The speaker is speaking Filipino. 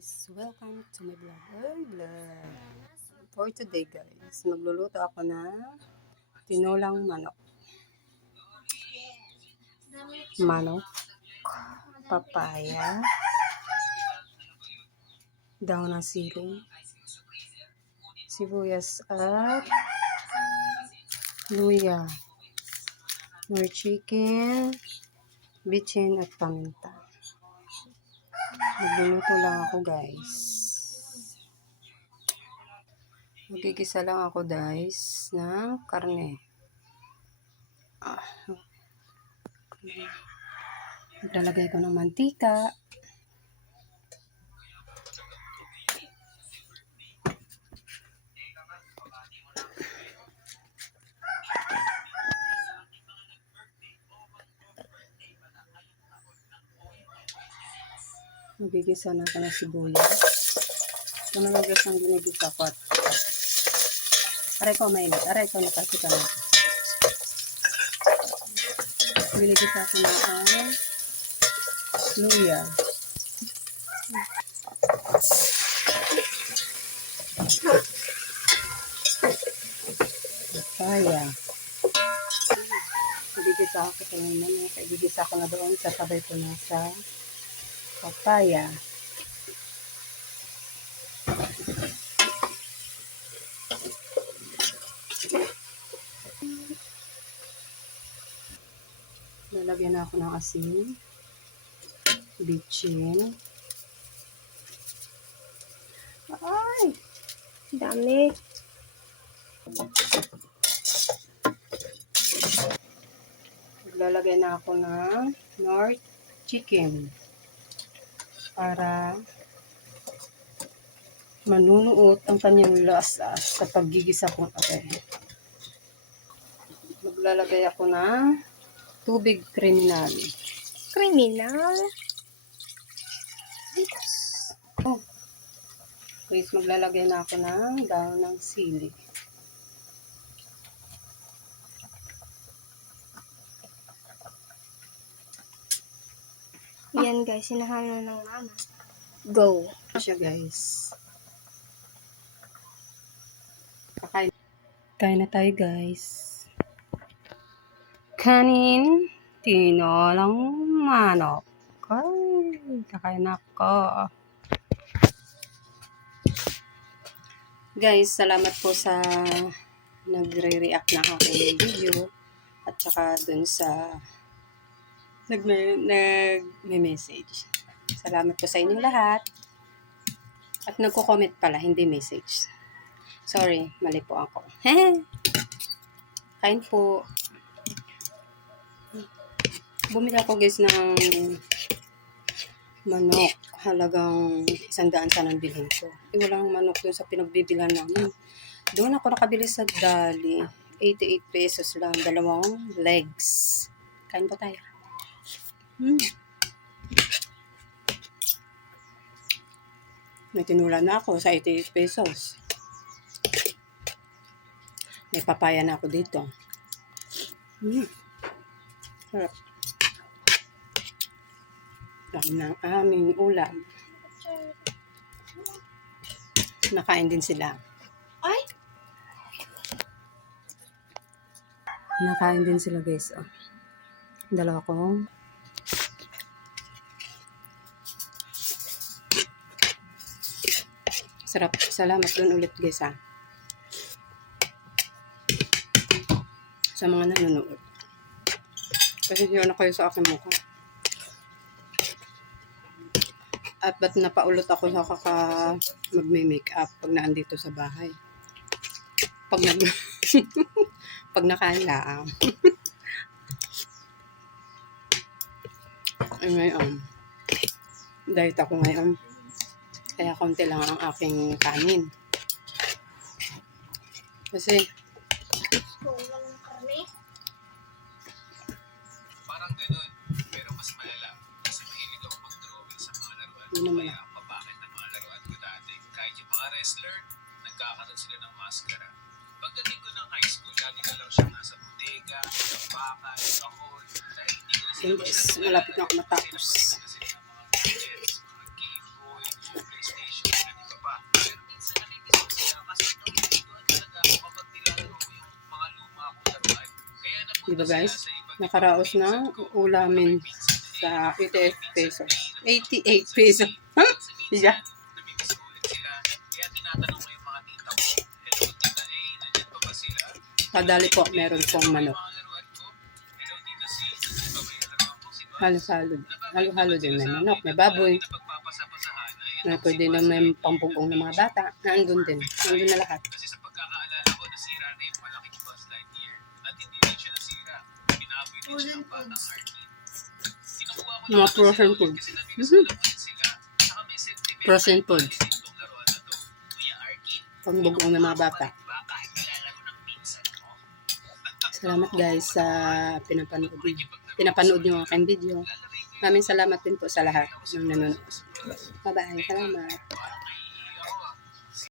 guys! Welcome to my vlog. Ay, vlog! For today guys, magluluto ako ng tinulang manok. Manok, papaya, daon ng sili, sibuyas at luya, nor chicken, bitchin at paminta. Magluluto lang ako guys. Magigisa lang ako guys ng karne. Maglalagay ko ng mantika. Magigisa na ako ng sibuyas. Ito na lang guys ang ginigisa ko. Aray ko mainit. Aray ko nakasika na. Ginigisa ko na ang luya. Papaya. Gigisa ko ito naman. Gigisa ko na doon. Sasabay ko na sa papaya. Lalagyan na ako ng asin. Bitchin. Ay! Dami! Lalagyan na ako ng North chicken para manunuot ang kanyang lasa sa paggigisa kong atin. Maglalagay ako ng tubig kriminal. Kriminal? Oh. Guys, maglalagay na ako ng daon ng sili. Yan guys, sinahalo ng mama. Go! Siya guys. Kain na tayo guys. Kanin, tinolang manok. Ay, kakain ako. Guys, salamat po sa nagre-react na aking video at saka dun sa nagme-message. Salamat po sa inyo lahat. At nagko-comment pala, hindi message. Sorry, mali po ako. Kain po. Bumili ako guys ng manok. Halagang 100 sanang bilhin ko. Walang manok dun sa pinagbibilan namin. Doon ako nakabili sa Dali. 88 pesos lang. 2 legs. Kain po tayo. May tinula na ako sa 88 pesos. May papaya na ako dito. Sarap. Dami ng aming ulam. Nakain din sila. Ay! Nakain din sila guys. Oh. Dalawa kong sarap. Salamat dun ulit guys ha. Sa mga nanonood. Kasi yun na kayo sa aking mukha. At ba't napaulot ako sa magme-makeup pag naandito sa bahay. Pag pag nakain lang. Ay ngayon. Diet ako ngayon. Kaya konti lang ang aking kanin. Kasi Kulang ng karne? Parang ganun, pero mas malala. Kasi mahilig ako mag-drawing sa mga laruan. Yun naman. Kaya pabakit ng mga laruan ko dati. Kahit yung mga wrestler, nagkakaroon sila ng maskara. Pagdating ko ng high school, lagi na lang siyang nasa bodega, ng baka, ng kahon. Dahil hindi ko na sila guys, malapit na ako matapos. Kasi ng mga gadgets, mga Game Boy, PlayStation. Di ba guys? Nakaraos na ulamin sa 88 pesos. 88 pesos. Huh? Yeah. Namimiss ko ulit sila. Kaya tinatanong ko yung mga tita ko, hello tita A, nandiyan pa ba sila? Kadali po, meron pong manok. Mga laruan ko, hello tita C, nandiyan pa ba yung laruan ko si Boss? Halo-halo. Halo-halo din. May manok, may baboy. Napagpapasapasahan ay Na pwede na may pambugong ng mga bata. Nandun din. Nandun na lahat. kasi sa pagkakaalala ko, nasira na yung malaking Buzz Lightyear. At hindi rin siya nasira. Pinaboy din siya ng batang Arkin. Kinukuha ko Mga frozen food. kasi namimiss ko lang din sila. Saka may sentiment Frozen food. itong laruan na to. Kuya Arkin, Pambugong ng mga bata. ba kahit nilalaro ng minsan mo? Salamat guys sa pinapanood nyo ang aking video. Maraming salamat din po sa lahat ng nanonood. Bye-bye. Salamat.